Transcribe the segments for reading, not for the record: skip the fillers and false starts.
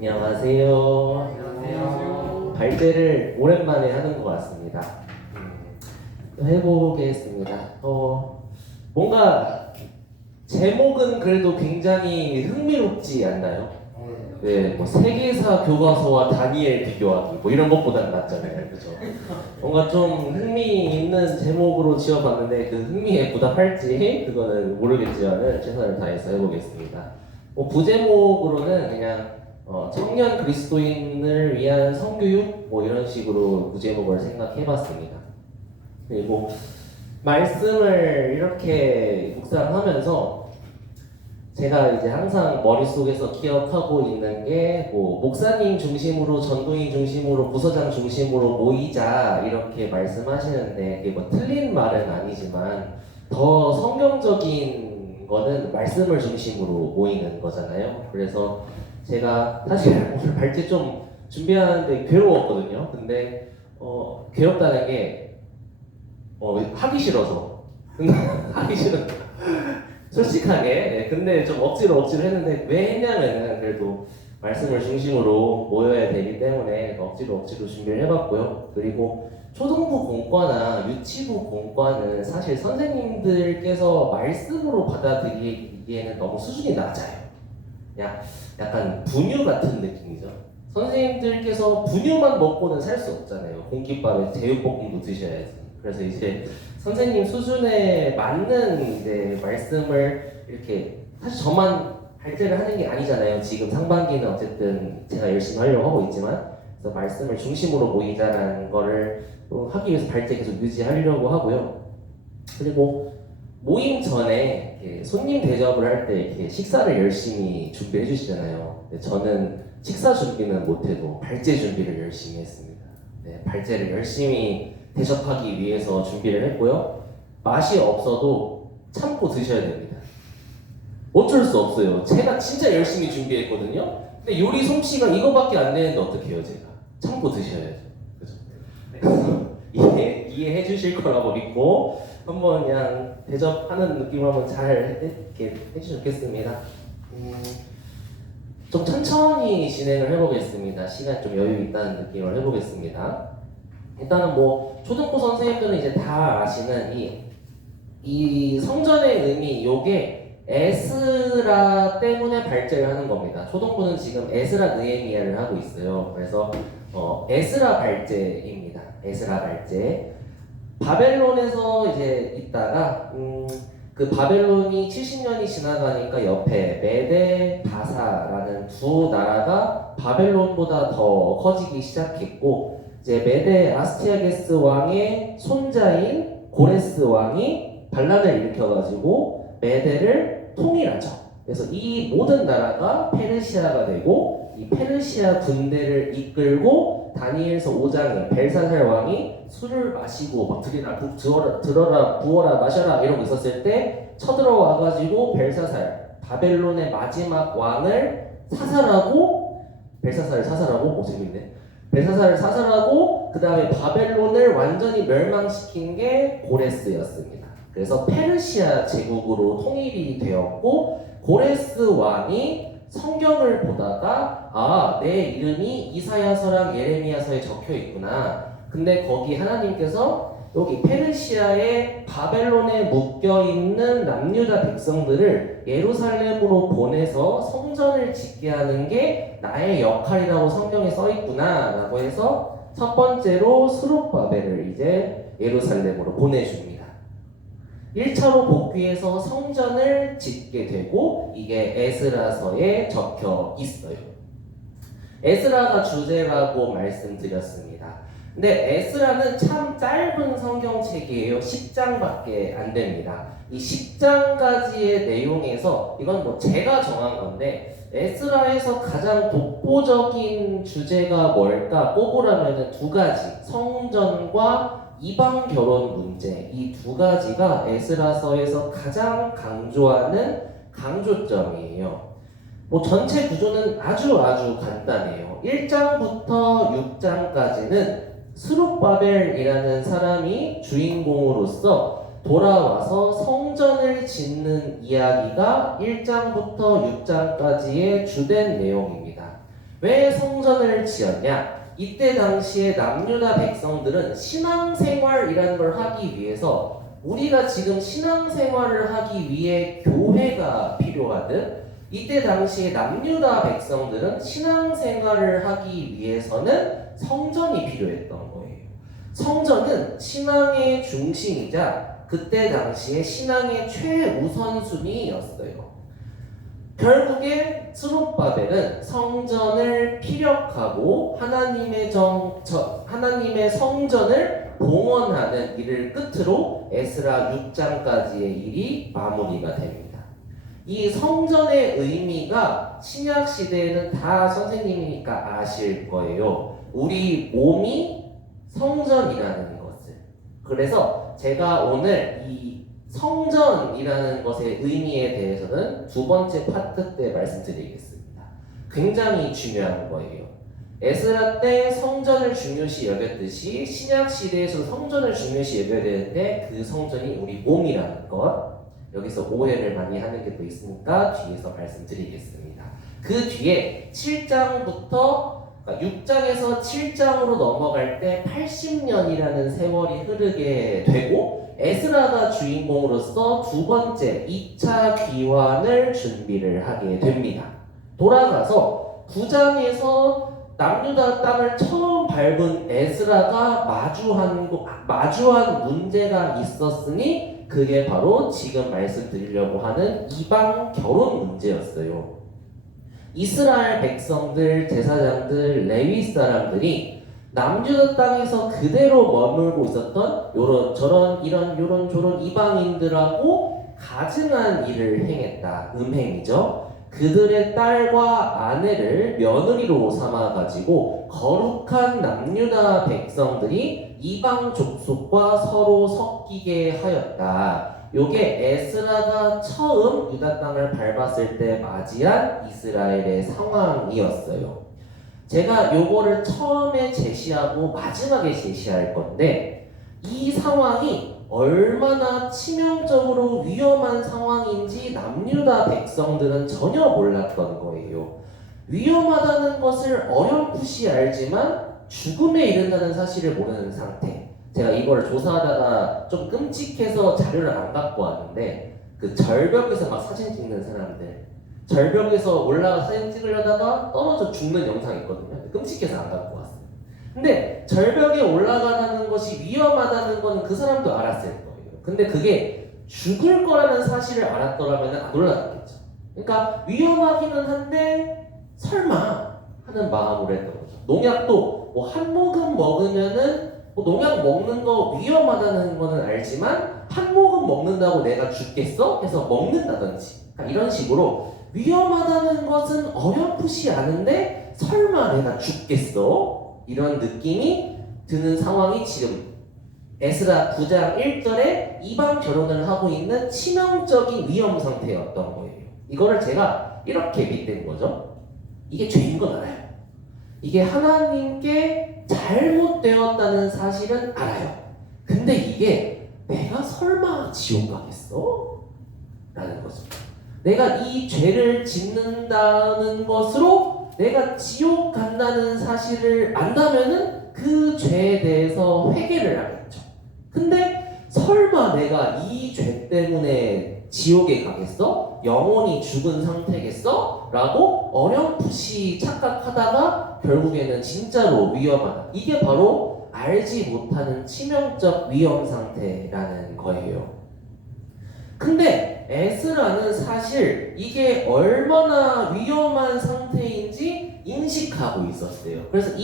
안녕하세요. 안녕하세요. 발제를 오랜만에 하는 것 같습니다. 해보겠습니다. 뭔가 제목은 그래도 굉장히 흥미롭지 않나요? 네, 뭐 세계사 교과서와 다니엘 비교하기 뭐 이런 것보다는 낫잖아요, 그렇죠? 뭔가 좀 흥미 있는 제목으로 지어봤는데 그 흥미에 보답할지 그거는 모르겠지만은 최선을 다해서 해보겠습니다. 뭐 부제목으로는 그냥 청년 그리스도인을 위한 성교육 뭐 이런 식으로 부제목을 생각해봤습니다. 그리고 말씀을 이렇게 묵상하면서 제가 이제 항상 머릿속에서 기억하고 있는 게 뭐 목사님 중심으로 전도인 중심으로 부서장 중심으로 모이자 이렇게 말씀하시는데 이게 뭐 틀린 말은 아니지만 더 성경적인 거는 말씀을 중심으로 모이는 거잖아요. 그래서 제가 사실 오늘 발제 좀 준비하는데 괴로웠거든요. 근데 괴롭다는 게 하기 싫어서 하기 싫어. 솔직하게. 네, 근데 좀 억지로 했는데 왜 했냐면은 그래도 말씀을 중심으로 모여야 되기 때문에 억지로 준비를 해봤고요. 그리고 초등부 공과나 유치부 공과는 사실 선생님들께서 말씀으로 받아들이기에는 너무 수준이 낮아요. 약간 분유 같은 느낌이죠. 선생님들께서 분유만 먹고는 살 수 없잖아요. 공깃밥에 제육볶음도 드셔야지. 그래서 이제 선생님 수준에 맞는 이제 말씀을 이렇게 사실 저만 발제를 하는 게 아니잖아요. 지금 상반기는 어쨌든 제가 열심히 하려고 하고 있지만 그래서 말씀을 중심으로 모이자라는 거를 또 하기 위해서 발제 계속 유지하려고 하고요. 그리고 모임 전에 이렇게 손님 대접을 할 때 이렇게 식사를 열심히 준비해 주시잖아요. 근데 저는 식사 준비는 못해도 발제 준비를 열심히 했습니다. 네, 발제를 열심히 대접하기 위해서 준비를 했고요. 맛이 없어도 참고 드셔야 됩니다. 어쩔 수 없어요. 제가 진짜 열심히 준비했거든요. 근데 요리 솜씨가 이거밖에 안 되는데 어떻게 해요, 제가? 참고 드셔야죠. 그죠? 이해해 주실 거라고 믿고 한번 그냥 대접하는 느낌으로 한번 잘 이렇게 해주시면 좋겠습니다. 좀 천천히 진행을 해보겠습니다. 시간 좀 여유 있다는 느낌을 해보겠습니다. 일단은 뭐 초등부 선생님들은 이제 다 아시는 이 성전의 의미, 요게 에스라 때문에 발제를 하는 겁니다. 초등부는 지금 에스라 느헤미야를 하고 있어요. 그래서 에스라 발제입니다. 에스라 발제. 바벨론에서 이제 있다가 그 바벨론이 70년이 지나가니까 옆에 메데 바사라는 두 나라가 바벨론보다 더 커지기 시작했고 이제 메데 아스티아게스 왕의 손자인 고레스 왕이 반란을 일으켜가지고 메데를 통일하죠. 그래서 이 모든 나라가 페르시아가 되고 이 페르시아 군대를 이끌고 다니엘서 5장에 벨사살 왕이 술을 마시고 막 들어라 부어라 마셔라 이러고 있었을 때 쳐들어와가지고 벨사살 바벨론의 마지막 왕을 사살하고 벨사살을 사살하고 재밌네. 벨사살을 사살하고 그 다음에 바벨론을 완전히 멸망시킨 게 고레스였습니다. 그래서 페르시아 제국으로 통일이 되었고 고레스 왕이 성경을 보다가 내 이름이 이사야서랑 예레미야서에 적혀 있구나. 근데 거기 하나님께서 여기 페르시아의 바벨론에 묶여있는 남유다 백성들을 예루살렘으로 보내서 성전을 짓게 하는 게 나의 역할이라고 성경에 써있구나 라고 해서 첫 번째로 스룹바벨을 이제 예루살렘으로 보내줍니다. 1차로 복귀해서 성전을 짓게 되고 이게 에스라서에 적혀 있어요. 에스라가 주제라고 말씀드렸습니다. 근데 에스라는 참 짧은 성경책이에요. 10장밖에 안 됩니다. 이 10장까지의 내용에서 이건 뭐 제가 정한 건데 에스라에서 가장 독보적인 주제가 뭘까 꼽으라면 두 가지, 성전과 이방 결혼 문제, 이 두 가지가 에스라서에서 가장 강조하는 강조점이에요. 뭐 전체 구조는 아주 간단해요. 1장부터 6장까지는 스룹바벨이라는 사람이 주인공으로서 돌아와서 성전을 짓는 이야기가 1장부터 6장까지의 주된 내용입니다. 왜 성전을 지었냐? 이때 당시에 남유다 백성들은 신앙생활이라는 걸 하기 위해서 우리가 지금 신앙생활을 하기 위해 교회가 필요하듯 이때 당시에 남유다 백성들은 신앙생활을 하기 위해서는 성전이 필요했던 거예요. 성전은 신앙의 중심이자 그때 당시에 신앙의 최우선순위였어요. 결국에 스룹바벨은 성전을 피력하고 하나님의 성전을 봉헌하는 일을 끝으로 에스라 6장까지의 일이 마무리가 됩니다. 이 성전의 의미가 신약 시대에는 다 선생님이니까 아실 거예요. 우리 몸이 성전이라는 것을. 그래서 제가 오늘 이 성전이라는 것의 의미에 대해서는 두 번째 파트 때 말씀드리겠습니다. 굉장히 중요한 거예요. 에스라 때 성전을 중요시 여겼듯이 신약 시대에서 성전을 중요시 여겨야 되는데 그 성전이 우리 몸이라는 것. 여기서 오해를 많이 하는 게 또 있으니까 뒤에서 말씀드리겠습니다. 그 뒤에 7장부터 6장에서 7장으로 넘어갈 때 80년이라는 세월이 흐르게 되고 에스라가 주인공으로서 두 번째 2차 귀환을 준비를 하게 됩니다. 돌아가서 9장에서 남유다 땅을 처음 밟은 에스라가 마주한 문제가 있었으니 그게 바로 지금 말씀드리려고 하는 이방 결혼 문제였어요. 이스라엘 백성들, 제사장들, 레위 사람들이 남유다 땅에서 그대로 머물고 있었던 요런 저런 이방인들하고 가증한 일을 행했다. 음행이죠. 그들의 딸과 아내를 며느리로 삼아가지고 거룩한 남유다 백성들이 이방 족속과 서로 섞이게 하였다. 요게 에스라가 처음 유다 땅을 밟았을 때 맞이한 이스라엘의 상황이었어요. 제가 요거를 처음에 제시하고 마지막에 제시할 건데 이 상황이 얼마나 치명적으로 위험한 상황인지 남유다 백성들은 전혀 몰랐던 거예요. 위험하다는 것을 어렴풋이 알지만 죽음에 이른다는 사실을 모르는 상태. 제가 이걸 조사하다가 좀 끔찍해서 자료를 안 갖고 왔는데 그 절벽에서 막 사진 찍는 사람들 절벽에서 올라가 사진 찍으려다가 떨어져 죽는 영상이 있거든요. 끔찍해서 안 갖고 왔어요. 근데 절벽에 올라가는 것이 위험하다는 거는 그 사람도 알았을 거예요. 근데 그게 죽을 거라는 사실을 알았더라면 안 올라갔겠죠. 그러니까 위험하기는 한데 설마 하는 마음으로 했던 거죠. 농약도 뭐 한 모금 먹으면은 농약 먹는 거 위험하다는 거는 알지만 한 모금 먹는다고 내가 죽겠어? 해서 먹는다든지 이런 식으로 위험하다는 것은 어렴풋이 아는데 설마 내가 죽겠어? 이런 느낌이 드는 상황이 지금 에스라 9장 1절에 이방 결혼을 하고 있는 치명적인 위험 상태였던 거예요. 이거를 제가 이렇게 빗댄 거죠. 이게 죄인 건 알아요. 이게 하나님께 잘못되었다는 사실은 알아요. 근데 이게 내가 설마 지옥 가겠어? 라는 거죠. 내가 이 죄를 짓는다는 것으로 내가 지옥 간다는 사실을 안다면은 그 죄에 대해서 회개를 하겠죠. 근데 설마 내가 이 죄 때문에 지옥에 가겠어? 영원히 죽은 상태겠어? 라고 어렴풋이 착각하다가 결국에는 진짜로 위험하다. 이게 바로 알지 못하는 치명적 위험 상태라는 거예요. 근데 에스라는 사실 이게 얼마나 위험한 상태인지 인식하고 있었어요. 그래서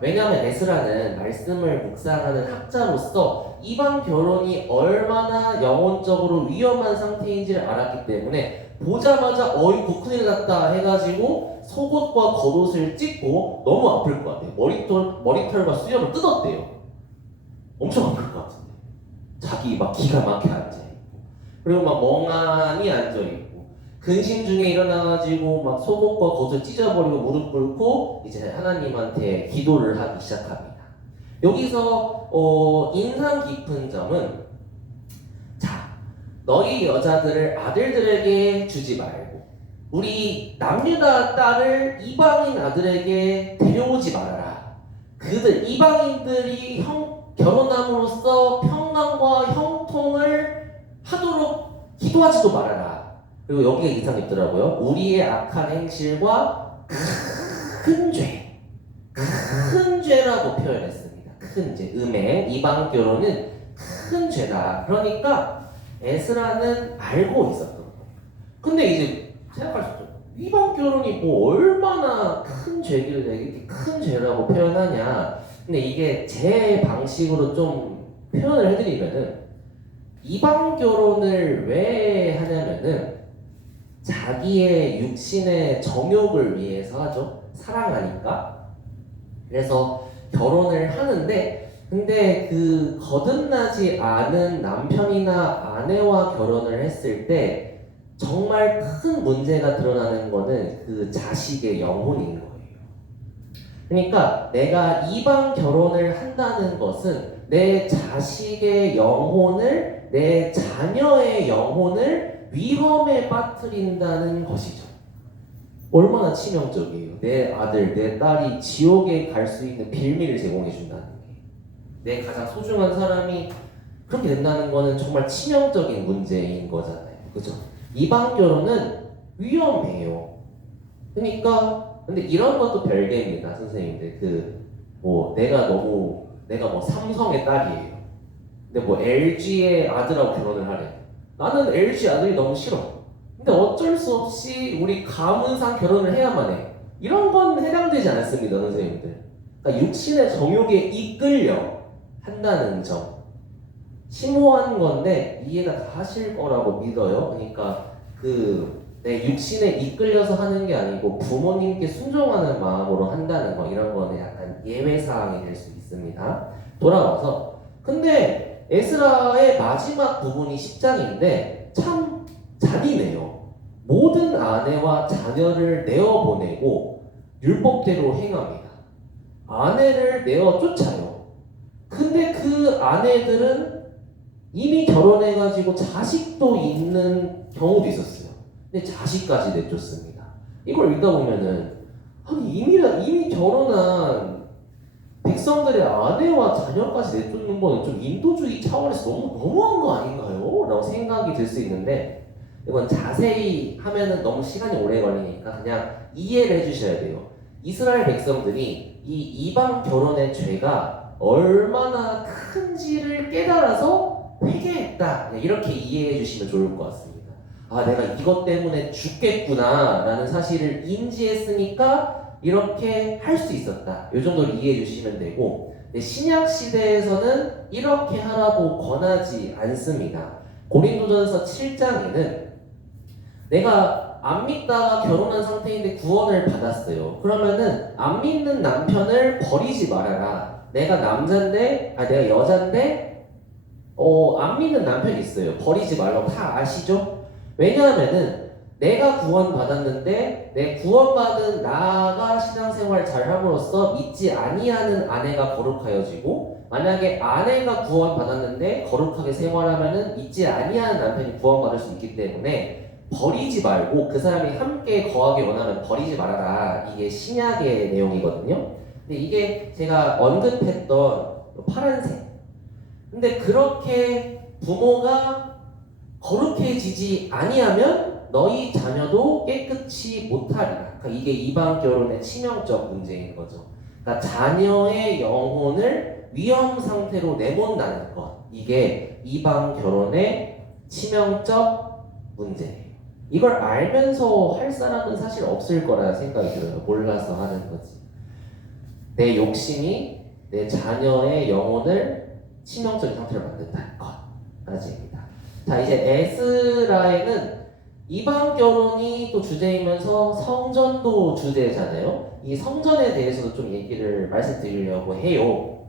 왜냐하면 에스라는 말씀을 묵상하는 학자로서 이방 결혼이 얼마나 영혼적으로 위험한 상태인지를 알았기 때문에 보자마자 어이구 큰일 났다 해가지고 속옷과 겉옷을 찢고 너무 아플 것 같아요. 머리털과 수염을 뜯었대요. 엄청 아플 것 같은데. 자기 막 기가 막혀 앉아있고 그리고 막 멍하니 앉아있고 근심 중에 일어나가지고 막 속옷과 겉을 찢어버리고 무릎 꿇고 이제 하나님한테 기도를 하기 시작합니다. 여기서 인상 깊은 점은 자, 너희 여자들을 아들들에게 주지 말고 우리 남유다 딸을 이방인 아들에게 데려오지 말아라. 그들 이방인들이 결혼함으로써 평강과 형통을 하도록 기도하지도 말아라. 그리고 여기에 이상 있더라고요. 우리의 악한 행실과 큰 죄, 큰 죄라고 표현했습니다. 큰 죄, 이방 결혼은 큰 죄다. 그러니까 에스라는 알고 있었던 거예요. 근데 이제 생각할 수 있죠. 이방 결혼이 뭐 얼마나 큰 죄길래 이렇게 큰 죄라고 표현하냐. 근데 이게 제 방식으로 좀 표현을 해드리면은 이방 결혼을 왜 하냐면은 자기의 육신의 정욕을 위해서 하죠. 사랑하니까. 그래서 결혼을 하는데 근데 그 거듭나지 않은 남편이나 아내와 결혼을 했을 때 정말 큰 문제가 드러나는 거는 그 자식의 영혼인 거예요. 그러니까 내가 이방 결혼을 한다는 것은 내 자식의 영혼을, 내 자녀의 영혼을 위험에 빠뜨린다는 것이죠. 얼마나 치명적이에요. 내 아들, 내 딸이 지옥에 갈 수 있는 빌미를 제공해 준다는 게. 내 가장 소중한 사람이 그렇게 된다는 거는 정말 치명적인 문제인 거잖아요. 그죠? 이방 결혼은 위험해요. 그러니까 근데 이런 것도 별개입니다, 선생님들. 내가 뭐 삼성의 딸이에요. 근데 뭐 LG의 아들하고 결혼을 하래. 나는 LG 아들이 너무 싫어. 근데 어쩔 수 없이 우리 가문상 결혼을 해야만 해. 이런 건 해당되지 않습니다, 선생님들. 그러니까 육신의 정욕에 이끌려 한다는 점. 심오한 건데 이해가 다 하실 거라고 믿어요. 그러니까 내 육신에 이끌려서 하는 게 아니고 부모님께 순종하는 마음으로 한다는 거, 이런 거는 약간 예외 사항이 될 수 있습니다. 돌아와서 근데 에스라의 마지막 부분이 10장인데 참 잔인해요. 모든 아내와 자녀를 내어보내고 율법대로 행합니다. 아내를 내어 쫓아요. 근데 그 아내들은 이미 결혼해가지고 자식도 있는 경우도 있었어요. 근데 자식까지 내쫓습니다. 이걸 읽다 보면은 아니 이미 결혼한 백성들의 아내와 자녀까지 내쫓는 거는 좀 인도주의 차원에서 너무한 거 아닌가요? 라고 생각이 들 수 있는데 이건 자세히 하면은 너무 시간이 오래 걸리니까 그냥 이해를 해주셔야 돼요. 이스라엘 백성들이 이 이방 결혼의 죄가 얼마나 큰지를 깨달아서 회개했다, 이렇게 이해해 주시면 좋을 것 같습니다. 아, 내가 이것 때문에 죽겠구나 라는 사실을 인지했으니까 이렇게 할 수 있었다, 이 정도를 이해해 주시면 되고, 신약 시대에서는 이렇게 하라고 권하지 않습니다. 고린도전서 7장에는 내가 안 믿다가 결혼한 상태인데 구원을 받았어요. 그러면은 안 믿는 남편을 버리지 말아라. 내가 여잔데 안 믿는 남편이 있어요. 버리지 말라고 다 아시죠? 왜냐하면은 내가 구원받았는데 내 구원받은 나가 신앙생활 잘함으로써 믿지 아니하는 아내가 거룩하여지고, 만약에 아내가 구원받았는데 거룩하게 생활하면은 믿지 아니하는 남편이 구원받을 수 있기 때문에 버리지 말고, 그 사람이 함께 거하기 원하면 버리지 말아라. 이게 신약의 내용이거든요. 근데 이게 제가 언급했던 파란색. 근데 그렇게 부모가 거룩해지지 아니하면 너희 자녀도 깨끗이 못하리라. 그러니까 이게 이방 결혼의 치명적 문제인 거죠. 그러니까 자녀의 영혼을 위험 상태로 내몬다는 것. 이게 이방 결혼의 치명적 문제예요. 이걸 알면서 할 사람은 사실 없을 거라 생각이 들어요. 몰라서 하는 거지. 내 욕심이 내 자녀의 영혼을 치명적인 상태로 만든다는 것까지입니다. 자, 이제 에스라에는 이방 결혼이 또 주제이면서 성전도 주제잖아요. 이 성전에 대해서도 좀 얘기를 말씀드리려고 해요.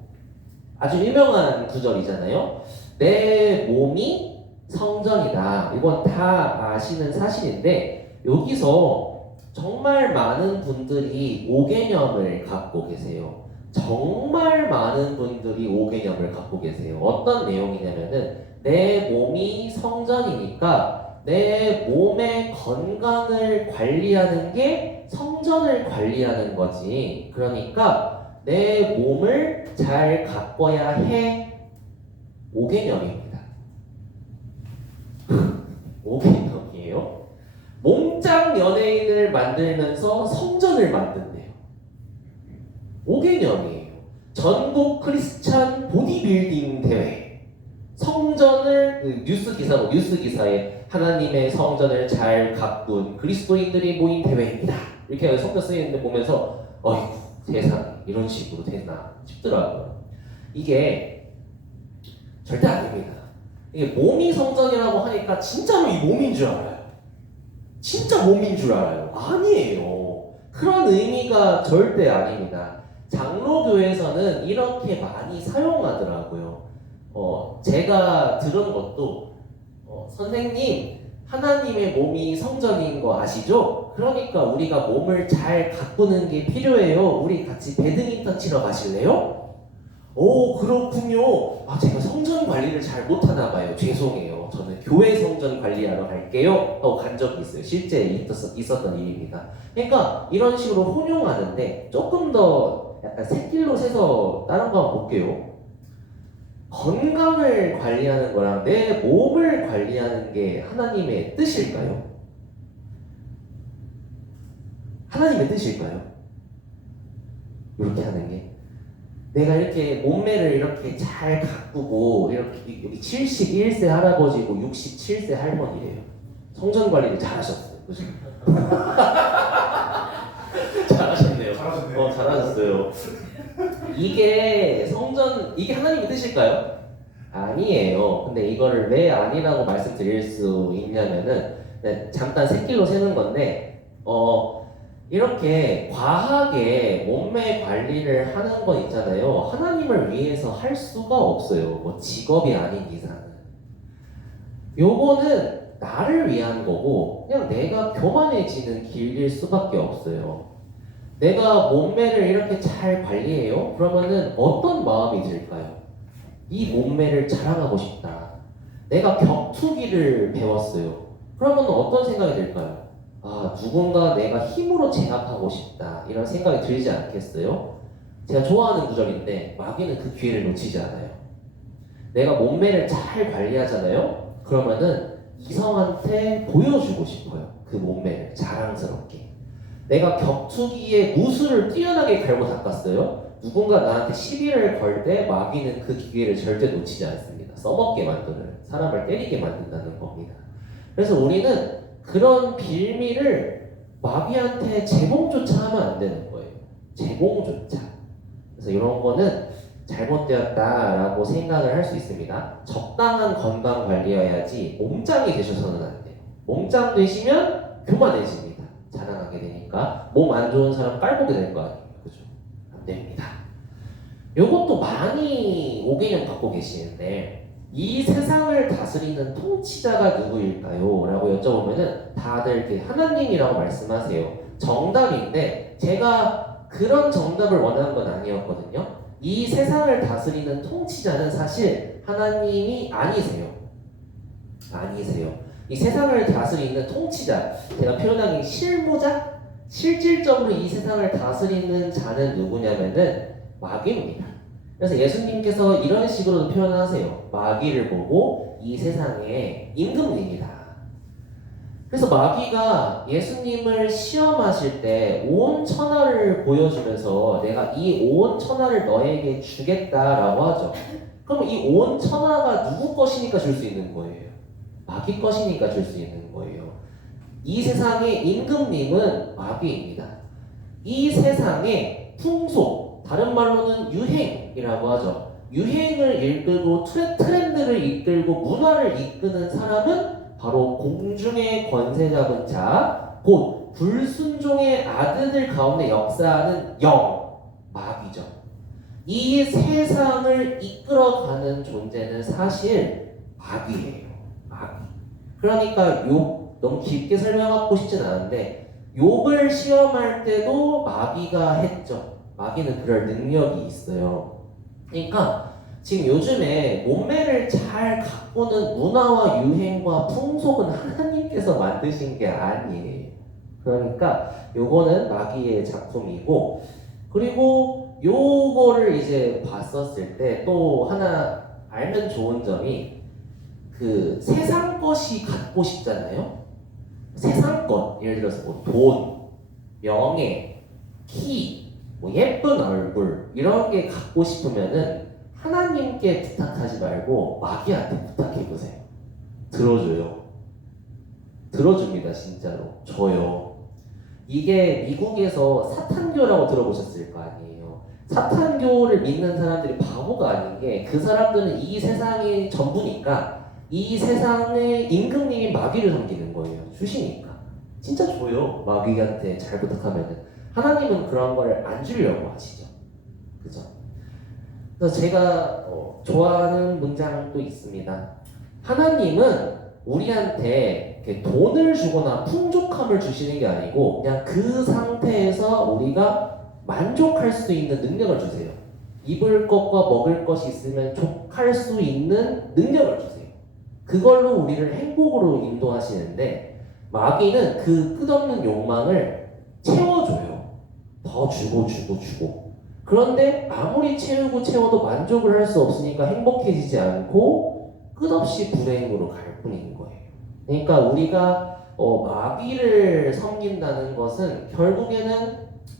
아주 유명한 구절이잖아요. 내 몸이 성전이다. 이건 다 아시는 사실인데 여기서 정말 많은 분들이 오개념을 갖고 계세요. 정말 많은 분들이 오개념을 갖고 계세요. 어떤 내용이냐면은 내 몸이 성전이니까 내 몸의 건강을 관리하는 게 성전을 관리하는 거지. 그러니까 내 몸을 잘 가꿔야 해. 5개념입니다. 5개념이에요. 몸짱 연예인을 만들면서 성전을 만든대요. 5개념이에요. 전국 크리스찬 보디빌딩 대회. 성전을 뉴스 기사에 하나님의 성전을 잘 가꾼 그리스도인들이 모인 대회입니다. 이렇게 성경 쓰여 있는 데 보면서 어이구 세상 이런 식으로 되나 싶더라고요. 이게 절대 아닙니다. 이게 몸이 성전이라고 하니까 진짜로 이 몸인 줄 알아요. 진짜 몸인 줄 알아요. 아니에요. 그런 의미가 절대 아닙니다. 장로교에서는 이렇게 많이 사용하더라고요. 제가 들은 것도 선생님 하나님의 몸이 성전인 거 아시죠? 그러니까 우리가 몸을 잘 가꾸는 게 필요해요. 우리 같이 배드민턴 치러 가실래요? 오 그렇군요. 제가 성전 관리를 잘 못하나 봐요. 죄송해요. 저는 교회 성전 관리하러 갈게요 하고 간 적이 있어요. 실제 있었던 일입니다. 그러니까 이런 식으로 혼용하는데 조금 더 약간 새길로 새서 다른 거 한번 볼게요. 건강을 관리하는 거랑 내 몸을 관리하는 게 하나님의 뜻일까요? 하나님의 뜻일까요? 이렇게 하는 게 내가 이렇게 몸매를 이렇게 잘 가꾸고 이렇게 여기 71세 할아버지고 67세 할머니래요. 성전 관리를 잘하셨어요. 그죠? 잘하셨네요. 잘하셨어요. 이게 이게 하나님의 뜻일까요? 아니에요. 근데 이거를 왜 아니라고 말씀드릴 수 있냐면은 잠깐 새끼로 새는 건데 이렇게 과하게 몸매 관리를 하는 건 있잖아요. 하나님을 위해서 할 수가 없어요. 뭐 직업이 아닌 이상은. 요거는 나를 위한 거고 그냥 내가 교만해지는 길일 수밖에 없어요. 내가 몸매를 이렇게 잘 관리해요? 그러면은 어떤 마음이 들까요? 이 몸매를 자랑하고 싶다. 내가 격투기를 배웠어요. 그러면 어떤 생각이 들까요? 누군가 내가 힘으로 제압하고 싶다. 이런 생각이 들지 않겠어요? 제가 좋아하는 구절인데 마귀는 그 기회를 놓치지 않아요. 내가 몸매를 잘 관리하잖아요? 그러면은 이성한테 보여주고 싶어요. 그 몸매를 자랑스럽게. 내가 격투기에 무술을 뛰어나게 갈고 닦았어요. 누군가 나한테 시비를 걸 때 마귀는 그 기회를 절대 놓치지 않습니다. 써먹게 만드는, 사람을 때리게 만든다는 겁니다. 그래서 우리는 그런 빌미를 마귀한테 제공조차 하면 안 되는 거예요. 제공조차. 그래서 이런 거는 잘못되었다라고 생각을 할 수 있습니다. 적당한 건강 관리여야지 몸짱이 되셔서는 안 돼요. 몸짱 되시면 교만해집니다. 자랑하게 되니까 몸 안 좋은 사람 깔보게 될 거 아니에요. 그죠? 안 됩니다. 요것도 많이 5개념 갖고 계시는데 이 세상을 다스리는 통치자가 누구일까요? 라고 여쭤보면은 다들 이렇게 하나님이라고 말씀하세요. 정답인데 제가 그런 정답을 원하는 건 아니었거든요. 이 세상을 다스리는 통치자는 사실 하나님이 아니세요. 아니세요. 이 세상을 다스리는 통치자, 제가 표현하기 실무자? 실질적으로 이 세상을 다스리는 자는 누구냐면은 마귀입니다. 그래서 예수님께서 이런 식으로 표현하세요. 마귀를 보고 이 세상의 임금님이다. 그래서 마귀가 예수님을 시험하실 때 온 천하를 보여주면서 내가 이 온 천하를 너에게 주겠다라고 하죠. 그럼 이 온 천하가 누구 것이니까 줄 수 있는 거예요? 마귀 것이니까 줄 수 있는 거예요. 이 세상의 임금님은 마귀입니다. 이 세상의 풍속, 다른 말로는 유행이라고 하죠. 유행을 이끌고 트렌드를 이끌고 문화를 이끄는 사람은 바로 공중의 권세 잡은 자, 곧 불순종의 아들들 가운데 역사하는 영, 마귀죠. 이 세상을 이끌어가는 존재는 사실 마귀예요. 마귀. 그러니까 너무 깊게 설명하고 싶진 않은데 욥을 시험할 때도 마귀가 했죠. 마귀는 그럴 능력이 있어요. 그러니까 지금 요즘에 몸매를 잘 가꾸는 문화와 유행과 풍속은 하나님께서 만드신 게 아니에요. 그러니까 요거는 마귀의 작품이고, 그리고 요거를 이제 봤었을 때 또 하나 알면 좋은 점이, 그 세상 것이 갖고 싶잖아요. 세상 것, 예를 들어서 뭐 돈, 명예, 키, 뭐 예쁜 얼굴 이런 게 갖고 싶으면은 하나님께 부탁하지 말고 마귀한테 부탁해 보세요. 들어줘요. 들어줍니다, 진짜로. 줘요. 이게 미국에서 사탄교라고 들어보셨을 거 아니에요. 사탄교를 믿는 사람들이 바보가 아닌 게, 그 사람들은 이 세상이 전부니까 이 세상의 임금님이 마귀를 섬기는 거예요. 주시니까. 진짜 줘요. 마귀한테 잘 부탁하면은. 하나님은 그런 걸 안 주려고 하시죠. 그죠? 그래서 제가 좋아하는 문장도 있습니다. 하나님은 우리한테 이렇게 돈을 주거나 풍족함을 주시는 게 아니고, 그냥 그 상태에서 우리가 만족할 수 있는 능력을 주세요. 입을 것과 먹을 것이 있으면 족할 수 있는 능력을 주세요. 그걸로 우리를 행복으로 인도하시는데, 마귀는 그 끝없는 욕망을 채워줘요. 더 주고 주고 주고. 그런데 아무리 채워도 만족을 할 수 없으니까 행복해지지 않고 끝없이 불행으로 갈 뿐인 거예요. 그러니까 우리가 마귀를 섬긴다는 것은 결국에는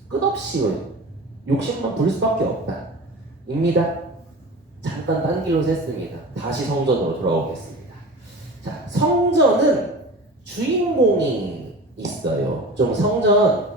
끝없이 욕심만 부릴 수밖에 없다 입니다. 잠깐 딴 길로 샜습니다. 다시 성전으로 돌아오겠습니다. 자, 성전은 주인공이 있어요. 좀 성전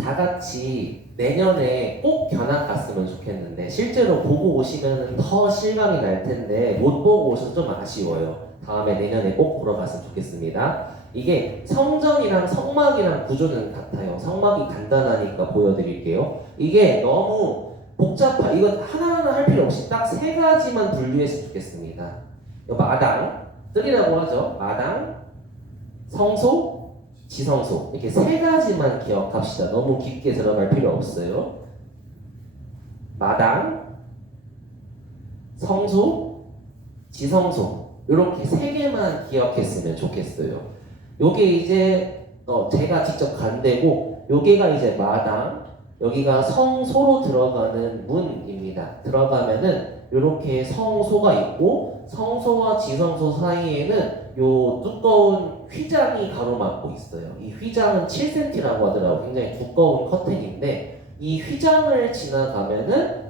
다 같이 내년에 꼭 견학 갔으면 좋겠는데, 실제로 보고 오시면 더 실감이 날 텐데 못 보고 오셔서 좀 아쉬워요. 다음에 내년에 꼭 보러 갔으면 좋겠습니다. 이게 성전이랑 성막이랑 구조는 같아요. 성막이 간단하니까 보여드릴게요. 이게 너무 이거 하나하나 할 필요 없이 딱 세 가지만 분류했으면 좋겠습니다. 마당, 뜰이라고 하죠. 마당, 성소, 지성소, 이렇게 세 가지만 기억합시다. 너무 깊게 들어갈 필요 없어요. 마당, 성소, 지성소, 이렇게 세 개만 기억했으면 좋겠어요. 요게 이제 제가 직접 간 데고, 요게가 이제 마당, 여기가 성소로 들어가는 문입니다. 들어가면은 이렇게 성소가 있고, 성소와 지성소 사이에는 요 두꺼운 휘장이 가로막고 있어요. 이 휘장은 7cm라고 하더라고요. 굉장히 두꺼운 커튼인데, 이 휘장을 지나가면은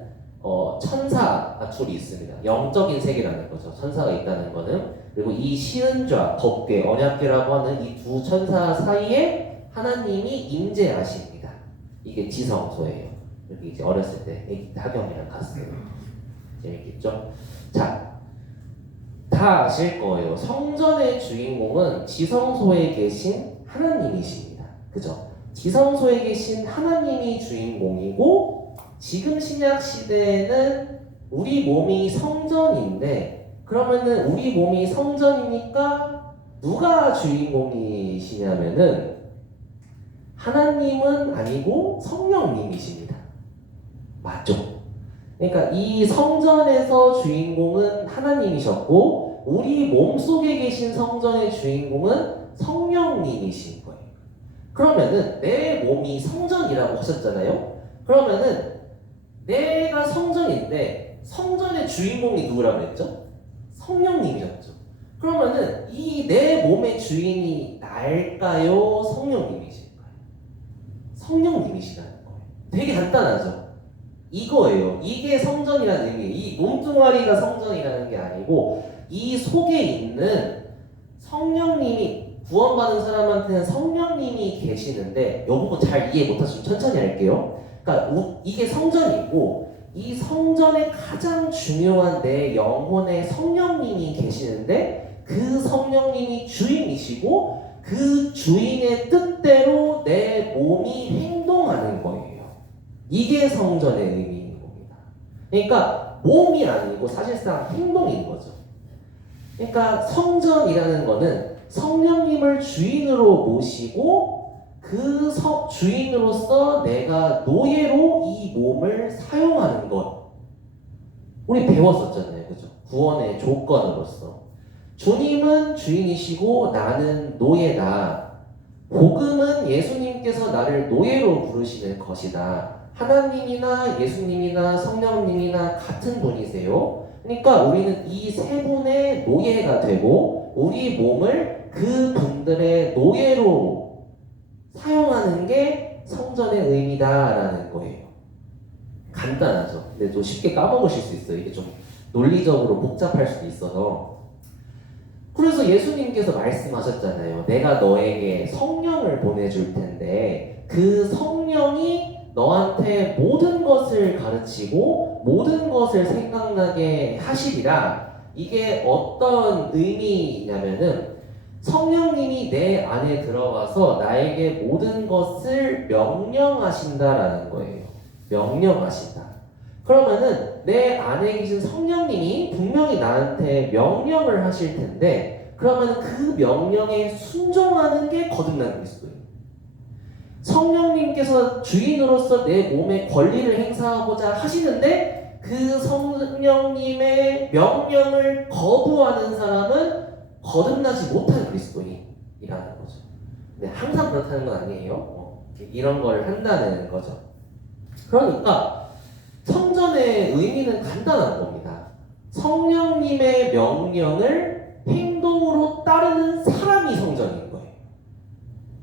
천사가 둘이 있습니다. 영적인 세계라는 거죠. 천사가 있다는 거는. 그리고 이 시은좌, 법궤, 언약궤라고 하는 이 두 천사 사이에 하나님이 임재하십니다. 이게 지성소예요. 여기 이제 어렸을 때 애기 때 하경이랑 갔어요. 재밌겠죠? 자, 다 아실 거예요. 성전의 주인공은 지성소에 계신 하나님이십니다. 그죠? 지성소에 계신 하나님이 주인공이고, 지금 신약 시대에는 우리 몸이 성전인데, 그러면은 우리 몸이 성전이니까 누가 주인공이시냐면은 하나님은 아니고 성령님이십니다. 맞죠? 그러니까 이 성전에서 주인공은 하나님이셨고, 우리 몸속에 계신 성전의 주인공은 성령님이신 거예요. 그러면은 내 몸이 성전이라고 하셨잖아요. 그러면은 내가 성전인데 성전의 주인공이 누구라고 했죠? 성령님이셨죠. 그러면은 이 내 몸의 주인이 날까요? 성령님이실까요? 성령님이시라는 거예요. 되게 간단하죠? 이거예요. 이게 성전이라는 의미예요. 이 몸뚱아리가 성전이라는 게 아니고, 이 속에 있는 성령님이, 구원받은 사람한테는 성령님이 계시는데, 이 부분 잘 이해 못하시면 천천히 할게요. 그러니까 이게 성전이고, 이 성전의 가장 중요한 내 영혼의 성령님이 계시는데, 그 성령님이 주인이시고, 그 주인의 뜻대로 내 몸이 행동하는 거예요. 이게 성전의 의미인 겁니다. 그러니까 몸이 아니고 사실상 행동인 거죠. 그러니까 성전이라는 거는 성령님을 주인으로 모시고, 그 주인으로서 내가 노예로 이 몸을 사용하는 것. 우리 배웠었잖아요. 구원의 조건으로서. 주님은 주인이시고 나는 노예다. 복음은 예수님께서 나를 노예로 부르시는 것이다. 하나님이나 예수님이나 성령님이나 같은 분이세요. 그러니까 우리는 이 세 분의 노예가 되고 우리 몸을 그 분들의 노예로 사용하는 게 성전의 의미다라는 거예요. 간단하죠. 근데 또 쉽게 까먹으실 수 있어요. 이게 좀 논리적으로 복잡할 수도 있어서. 그래서 예수님께서 말씀하셨잖아요. 내가 너에게 성령을 보내줄 텐데 그 성령이 너한테 모든 것을 가르치고 모든 것을 생각나게 하시리라. 이게 어떤 의미냐면은 성령님이 내 안에 들어가서 나에게 모든 것을 명령하신다라는 거예요. 명령하신다. 그러면은 내 안에 계신 성령님이 분명히 나한테 명령을 하실 텐데 그러면 그 명령에 순종하는 게 거듭난 그리스도예요. 성령님께서 주인으로서 내 몸에 권리를 행사하고자 하시는데 그 성령님의 명령을 거부하는 사람은 거듭나지 못한 그리스도인이라는 거죠. 근데 항상 그렇다는 건 아니에요. 이런 걸 한다는 거죠. 그러니까 성전의 의미는 간단한 겁니다. 성령님의 명령을 행동으로 따르는 사람이 성전인 거예요.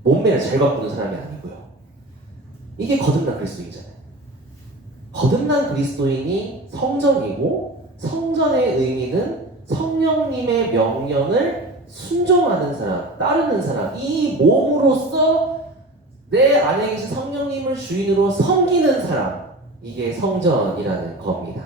몸매를 잘 바꾸는 사람이 아니고요. 이게 거듭난 그리스도인이잖아요. 거듭난 그리스도인이 성전이고 성전의 의미는 성령님의 명령을 순종하는 사람, 따르는 사람, 이 몸으로서 내 안에 계신 성령님을 주인으로 섬기는 사람, 이게 성전이라는 겁니다.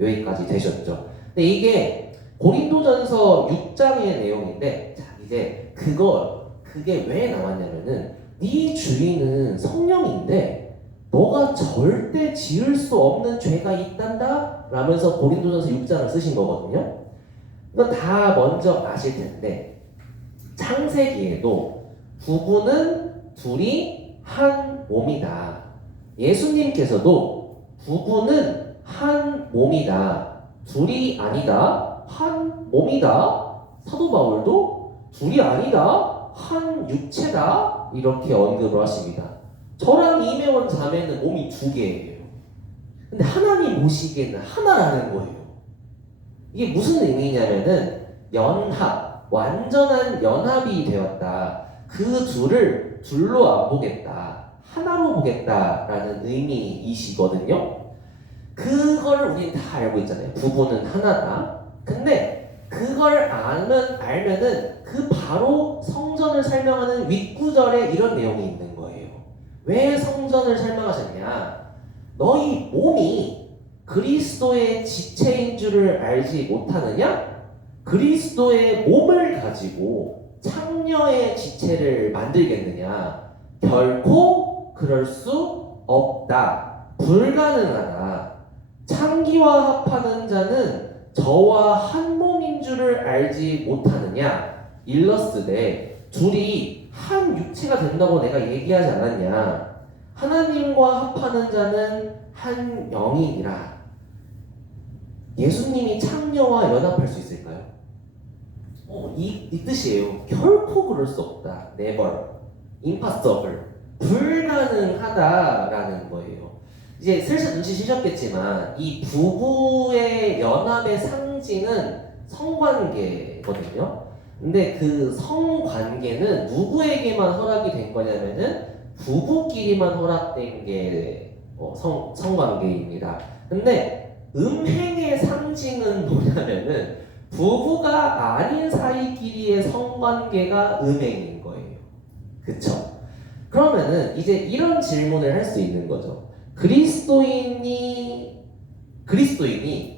여기까지 되셨죠? 근데 이게 고린도전서 6장의 내용인데, 자 이제 그게 왜 나왔냐면은 네 주인은 성령인데 너가 절대 지을 수 없는 죄가 있단다 라면서 고린도전서 6장을 쓰신 거거든요. 이거 다 먼저 아실 텐데 창세기에도 부부는 둘이 한 몸이다. 예수님께서도 부부는 한 몸이다. 둘이 아니다. 한 몸이다. 사도 바울도 둘이 아니다. 한 육체다. 이렇게 언급을 하십니다. 저랑 이매원 자매는 몸이 두 개예요. 근데 하나님 보시기에는 하나라는 거예요. 이게 무슨 의미냐면은 연합, 완전한 연합이 되었다. 그 둘을 둘로 안 보겠다. 하나로 보겠다라는 의미이시거든요. 그걸 우리는 다 알고 있잖아요. 부부는 하나다. 근데 그걸 알면은 그 바로 성전을 설명하는 윗구절에 이런 내용이 있는 거예요. 왜 성전을 설명하셨냐? 너희 몸이 그리스도의 지체인 줄을 알지 못하느냐? 그리스도의 몸을 가지고 창녀의 지체를 만들겠느냐? 결코 그럴 수 없다. 불가능하다. 창기와 합하는 자는 저와 한 몸인 줄을 알지 못하느냐? 일러스되 둘이 한 육체가 된다고 내가 얘기하지 않았냐? 하나님과 합하는 자는 한 영이니라. 예수님이 창녀와 연합할 수 있을까요? 이 뜻이에요. 결코 그럴 수 없다. Never. Impossible. 불가능하다라는 거예요. 이제 슬슬 눈치채셨겠지만 이 부부의 연합의 상징은 성관계거든요. 근데 그 성관계는 누구에게만 허락이 된 거냐면은 부부끼리만 허락된 게 성관계입니다. 근데 음행의 상징은 뭐냐면은 부부가 아닌 사이끼리의 성관계가 음행인 거예요. 그쵸? 그러면은 이제 이런 질문을 할 수 있는 거죠. 그리스도인이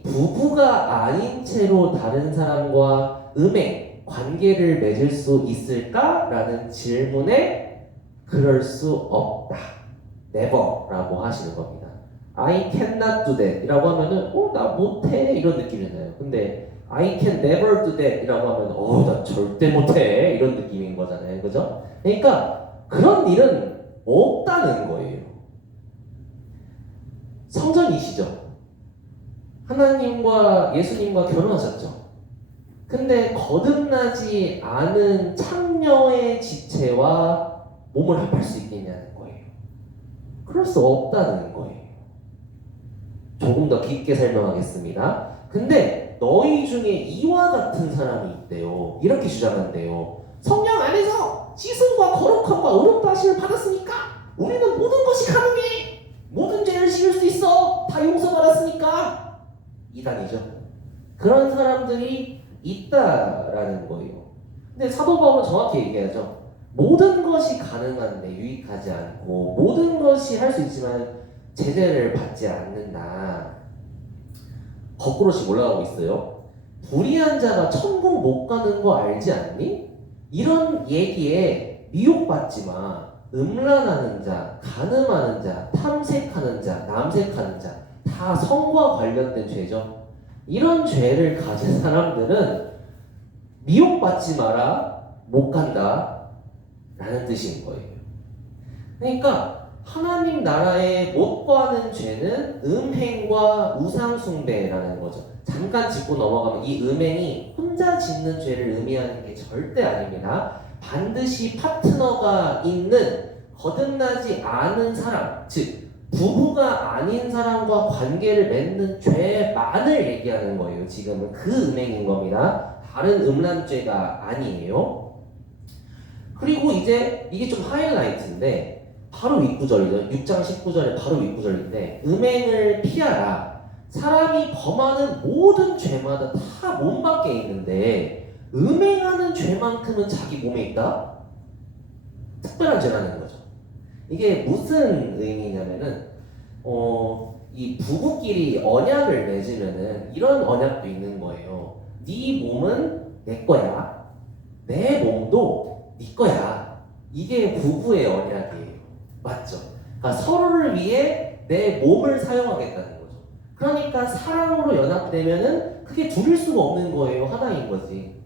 부부가 아닌 채로 다른 사람과 음행, 관계를 맺을 수 있을까라는 질문에 그럴 수 없다. never 라고 하시는 겁니다. I cannot do that 이라고 하면은 나 못해 이런 느낌이잖아요. 근데 I can never do that 이라고 하면 나 절대 못해 이런 느낌인 거잖아요. 그죠? 그러니까 그런 일은 없다는 거예요. 성전이시죠? 하나님과 예수님과 결혼하셨죠. 근데 거듭나지 않은 창녀의 지체와 몸을 합할 수 있겠냐는 거예요. 그럴 수 없다는 거예요. 조금 더 깊게 설명하겠습니다. 근데 너희 중에 이와 같은 사람이 있대요. 이렇게 주장한대요. 성령 안에서 씻음과 거룩함과 의롭다 하심을 받았으니까 우리는 모든 것이 가능해. 모든 죄를 지을 수 있어. 다 용서받았으니까. 이단이죠. 그런 사람들이 있다라는 거예요. 근데 사도 바울은 정확히 얘기하죠. 모든 것이 가능한데 유익하지 않고 모든 것이 할 수 있지만 제재를 받지 않는다. 거꾸로씩 올라가고 있어요. 불의한 자가 천국 못 가는 거 알지 않니? 이런 얘기에 미혹받지 마. 음란하는 자, 간음하는 자, 탐색하는 자, 남색하는 자, 다 성과 관련된 죄죠. 이런 죄를 가진 사람들은 미혹받지 마라, 못 간다 라는 뜻인 거예요. 그러니까 하나님 나라에 못 가는 죄는 음행과 우상숭배라는 거죠. 잠깐 짚고 넘어가면 이 음행이 혼자 짓는 죄를 의미하는 게 절대 아닙니다. 반드시 파트너가 있는 거듭나지 않은 사람, 즉 부부가 아닌 사람과 관계를 맺는 죄만을 얘기하는 거예요. 지금은 그 음행인 겁니다. 다른 음란죄가 아니에요. 그리고 이제 이게 좀 하이라이트인데 바로 윗구절이죠. 6장 19절에 바로 윗구절인데 음행을 피하라. 사람이 범하는 모든 죄마다 다 몸 밖에 있는데 음행하는 죄만큼은 자기 몸에 있다? 특별한 죄라는 거죠. 이게 무슨 의미냐면은 이 부부끼리 언약을 맺으면은 이런 언약도 있는 거예요. 네 몸은 내 거야. 내 몸도 네 거야. 이게 부부의 언약이에요. 맞죠? 그러니까 서로를 위해 내 몸을 사용하겠다는 거죠. 그러니까 사랑으로 연합되면은 그게 둘일 수가 없는 거예요. 하나인 거지.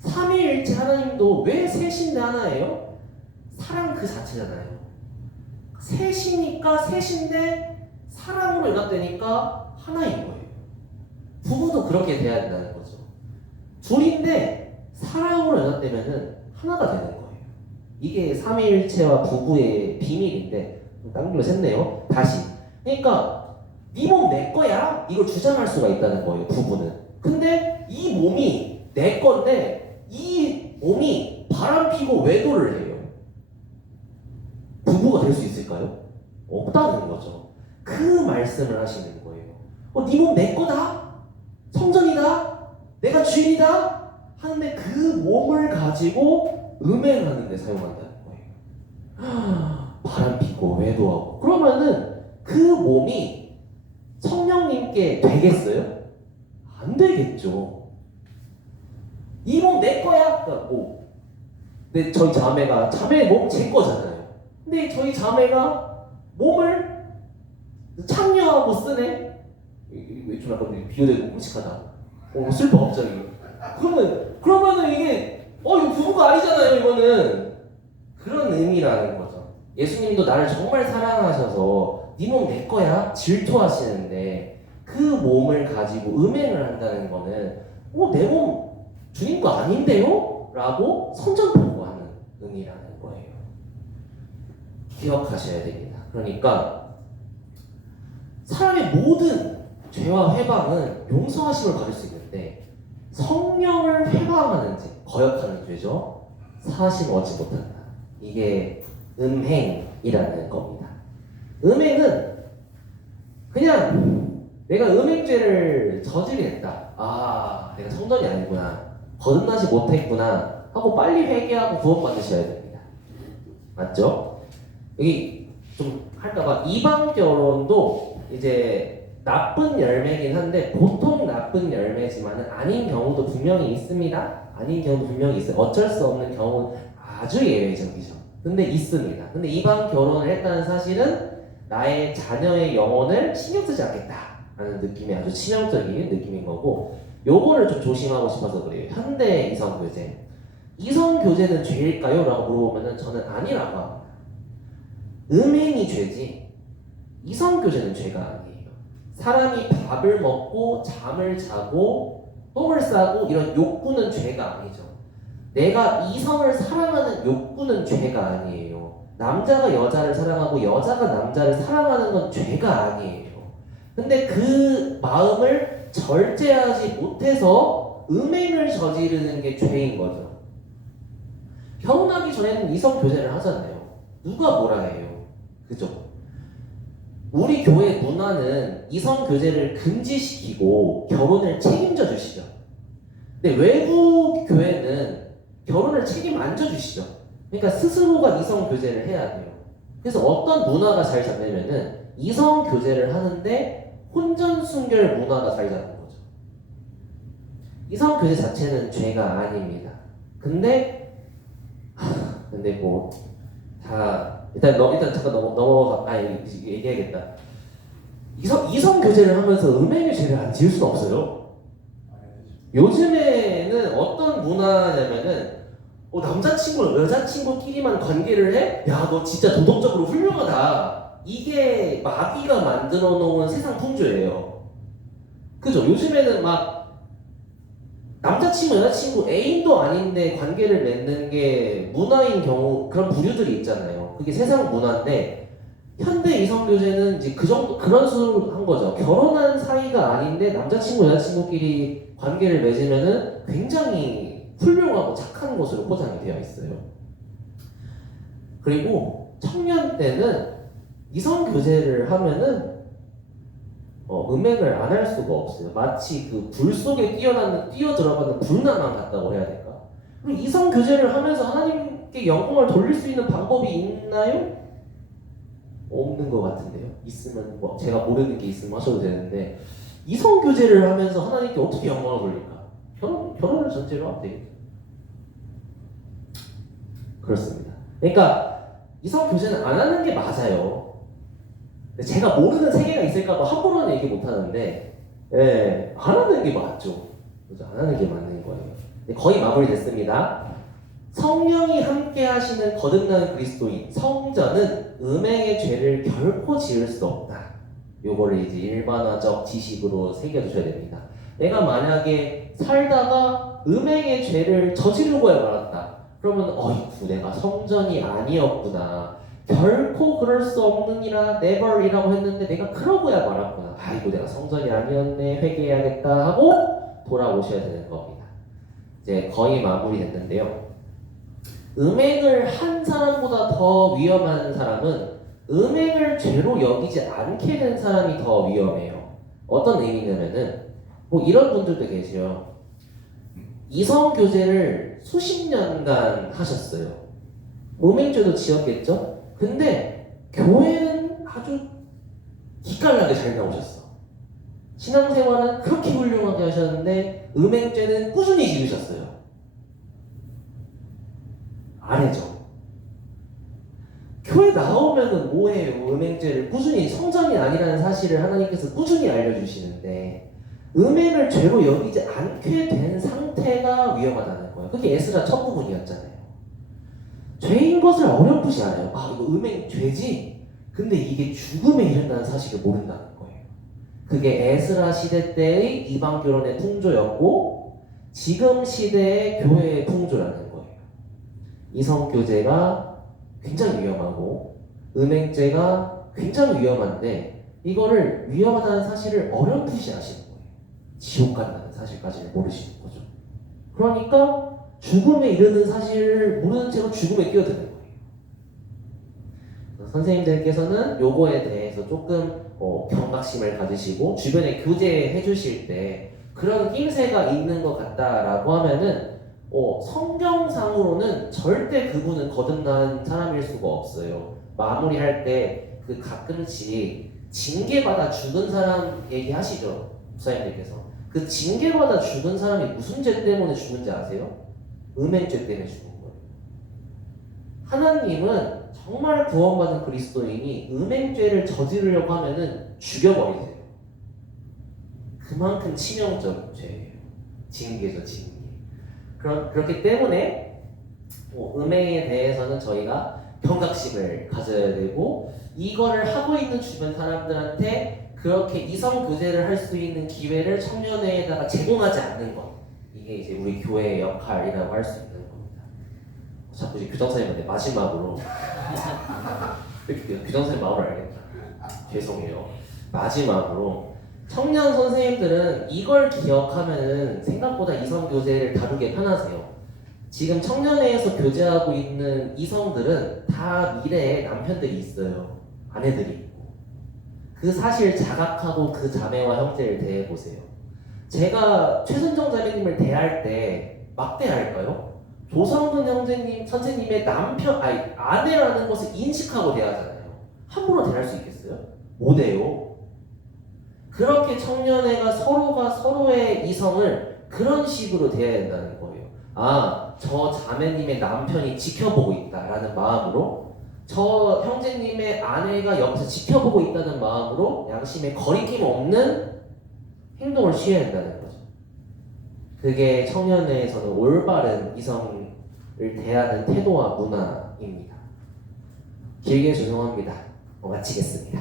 삼위일체 하나님도 왜 셋인데 하나예요? 사랑 그 자체잖아요. 셋이니까 셋인데 사랑으로 연합되니까 하나인 거예요. 부부도 그렇게 돼야 된다는 거죠. 둘인데 사랑으로 연합되면은 하나가 되는 거예요. 이게 삼위일체와 부부의 비밀인데 딴 길로 샜네요. 다시. 그러니까 네 몸 내 거야 이걸 주장할 수가 있다는 거예요. 부부는. 근데 이 몸이 내 건데 이 몸이 바람피고 외도를 해요. 부부가 될 수 있을까요? 없다는 거죠. 그 말씀을 하시는 거예요. 네 몸 내 거다. 성전이다. 내가 주인이다. 하는데 그 몸을 가지고 음행하는 데 사용한다는 거예요. 바람피고 외도하고. 그러면은 그 몸이 성령님께 되겠어요? 안 되겠죠. 이 몸 내 거야. 근데 저희 자매 몸 제 거잖아요. 근데 저희 자매가 몸을 창녀하고 쓰네. 좀 약간 비교되고 끔찍하다. 슬퍼 갑자기. 그러면은 이게 이거 부부가 아니잖아요. 이거는 그런 의미라는 거죠. 예수님도 나를 정말 사랑하셔서 네 몸 내 거야 질투하시는데 그 몸을 가지고 음행을 한다는 거는 내 몸 주님 거 아닌데요? 라고 선전포고하는 의미라는 거예요. 기억하셔야 됩니다. 그러니까 사람의 모든 죄와 회방은 용서하심을 받을 수 있는데 성령을 회방하는 죄, 거역하는 죄죠. 사하심 얻지 못한다. 이게 음행이라는 겁니다. 음행은 그냥 내가 음행죄를 저지르겠다. 내가 성전이 아니구나. 거듭나지 못했구나 하고 빨리 회개하고 구원받으셔야 됩니다. 맞죠? 여기 좀 할까봐 이방 결혼도 이제 나쁜 열매긴 한데 보통 나쁜 열매지만은 아닌 경우도 분명히 있습니다. 아닌 경우도 분명히 있어요. 어쩔 수 없는 경우는 아주 예외적이죠. 근데 있습니다. 근데 이방 결혼을 했다는 사실은 나의 자녀의 영혼을 신경 쓰지 않겠다라는 느낌이 아주 치명적인 느낌인 거고 요거를 좀 조심하고 싶어서 그래요. 현대 이성교제. 이성교제는 죄일까요? 라고 물어보면은 저는 아니라고 합니다. 음행이 죄지 이성교제는 죄가 아니에요. 사람이 밥을 먹고 잠을 자고 똥을 싸고 이런 욕구는 죄가 아니죠. 내가 이성을 사랑하는 욕구는 죄가 아니에요. 남자가 여자를 사랑하고 여자가 남자를 사랑하는 건 죄가 아니에요. 근데 그 마음을 절제하지 못해서 음행을 저지르는 게 죄인 거죠. 결혼하기 전에는 이성 교제를 하잖아요. 누가 뭐라 해요? 그죠? 우리 교회 문화는 이성 교제를 금지시키고 결혼을 책임져 주시죠. 근데 외국 교회는 결혼을 책임 안 져 주시죠. 그러니까 스스로가 이성 교제를 해야 돼요. 그래서 어떤 문화가 잘 잡냐면은 이성 교제를 하는데 혼전 순결 문화가 잘 잡는 거죠. 이성 교제 자체는 죄가 아닙니다. 근데 뭐 다 일단 잠깐 넘어가 얘기해야겠다. 이성 교제를 하면서 음행의 죄를 안 지을 수는 없어요. 요즘에는 어떤 문화냐면은 남자친구랑 여자친구끼리만 관계를 해? 야, 너 진짜 도덕적으로 훌륭하다. 이게 마귀가 만들어 놓은 세상 풍조예요. 그죠? 요즘에는 막 남자친구, 여자친구, 애인도 아닌데 관계를 맺는 게 문화인 경우 그런 부류들이 있잖아요. 그게 세상 문화인데 현대 이성교제는 이제 그런 식으로 한 거죠. 결혼한 사이가 아닌데 남자친구, 여자친구끼리 관계를 맺으면은 굉장히 훌륭하고 착한 것으로 포장이 되어 있어요. 그리고 청년 때는 이성교제를 하면은 음행을 안 할 수가 없어요. 마치 그 불 속에 뛰어들어가는 불나만 같다고 해야 될까? 그리고 이성 교제를 하면서 하나님께 영광을 돌릴 수 있는 방법이 있나요? 없는 것 같은데요. 있으면 제가 모르는 게 있으면 하셔도 되는데 이성 교제를 하면서 하나님께 어떻게 영광을 돌릴까? 결혼을 전제로 하면 되겠죠. 그렇습니다. 그러니까 이성 교제는 안 하는 게 맞아요. 제가 모르는 세계가 있을까봐 함부로는 얘기 못 하는데, 안 하는 게 맞죠. 그죠? 안 하는 게 맞는 거예요. 거의 마무리됐습니다. 성령이 함께 하시는 거듭나는 그리스도인, 성전은 음행의 죄를 결코 지을 수 없다. 요거를 이제 일반화적 지식으로 새겨두셔야 됩니다. 내가 만약에 살다가 음행의 죄를 저지르고야 말았다. 그러면 어이구, 내가 성전이 아니었구나. 결코 그럴 수 없느니라 never이라고 했는데 내가 그러고야 말았구나. 아이고, 내가 성전이 아니었네. 회개해야겠다 하고 돌아오셔야 되는 겁니다. 이제 거의 마무리됐는데요. 음행을 한 사람보다 더 위험한 사람은 음행을 죄로 여기지 않게 된 사람이 더 위험해요. 어떤 의미냐면은 뭐 이런 분들도 계세요. 이성교제를 수십 년간 하셨어요. 음행죄도 지었겠죠? 근데 교회는 아주 기깔나게 잘 나오셨어. 신앙생활은 그렇게 훌륭하게 하셨는데 음행죄는 꾸준히 지으셨어요. 아니죠. 교회 나오면은 뭐해요? 음행죄를 꾸준히, 성전이 아니라는 사실을 하나님께서 꾸준히 알려주시는데 음행을 죄로 여기지 않게 된 상태가 위험하다는 거예요. 그게 에스라 첫 부분이었잖아요. 죄인 것을 어렴풋이 알아요. 이거 음행 죄지? 근데 이게 죽음에 이른다는 사실을 모른다는 거예요. 그게 에스라 시대 때의 이방 결혼의 풍조였고 지금 시대의 교회의 풍조라는 거예요. 이성교제가 굉장히 위험하고 음행죄가 굉장히 위험한데 이거를 위험하다는 사실을 어렴풋이 아시는 거예요. 지옥 간다는 사실까지는 모르시는 거죠. 그러니까 죽음에 이르는 사실을 모르는 채로 죽음에 뛰어드는 거예요. 선생님들께서는 요거에 대해서 조금 경각심을 가지시고 주변에 교제해 주실 때 그런 낌새가 있는 것 같다라고 하면은 성경상으로는 절대 그분은 거듭난 사람일 수가 없어요. 마무리할 때 그 가끔씩 징계받아 죽은 사람 얘기하시죠, 목사님들께서. 그 징계받아 죽은 사람이 무슨 죄 때문에 죽은지 아세요? 음행죄 때문에 죽은 거예요. 하나님은 정말 구원받은 그리스도인이 음행죄를 저지르려고 하면은 죽여버리세요. 그만큼 치명적인 죄예요. 징계죠, 징계. 그렇기 때문에 음행에 대해서는 저희가 경각심을 가져야 되고 이거를 하고 있는 주변 사람들한테 그렇게 이성 교제를 할 수 있는 기회를 청년회에다가 제공하지 않는 것, 이게 이제 우리 교회의 역할이라고 할 수 있는 겁니다. 자꾸 이제 규정사님한테 마지막으로 규정사님 마음을 알겠다. 죄송해요. 마지막으로 청년 선생님들은 이걸 기억하면은 생각보다 이성 교제를 다루기 편하세요. 지금 청년회에서 교제하고 있는 이성들은 다 미래에 남편들이 있어요. 아내들이 있고. 그 사실 자각하고 그 자매와 형제를 대해보세요. 제가 최순정 자매님을 대할 때 막대할까요? 조성근 형제님, 선생님의 남편, 아니 아내라는 것을 인식하고 대하잖아요. 함부로 대할 수 있겠어요? 못해요. 그렇게 청년회가 서로가 서로의 이성을 그런 식으로 대해야 된다는 거예요. 아, 저 자매님의 남편이 지켜보고 있다라는 마음으로, 저 형제님의 아내가 옆에서 지켜보고 있다는 마음으로 양심에 거리낌 없는 행동을 취해야 된다는 거죠. 그게 청년회에서는 올바른 이성을 대하는 태도와 문화입니다. 길게 죄송합니다. 마치겠습니다.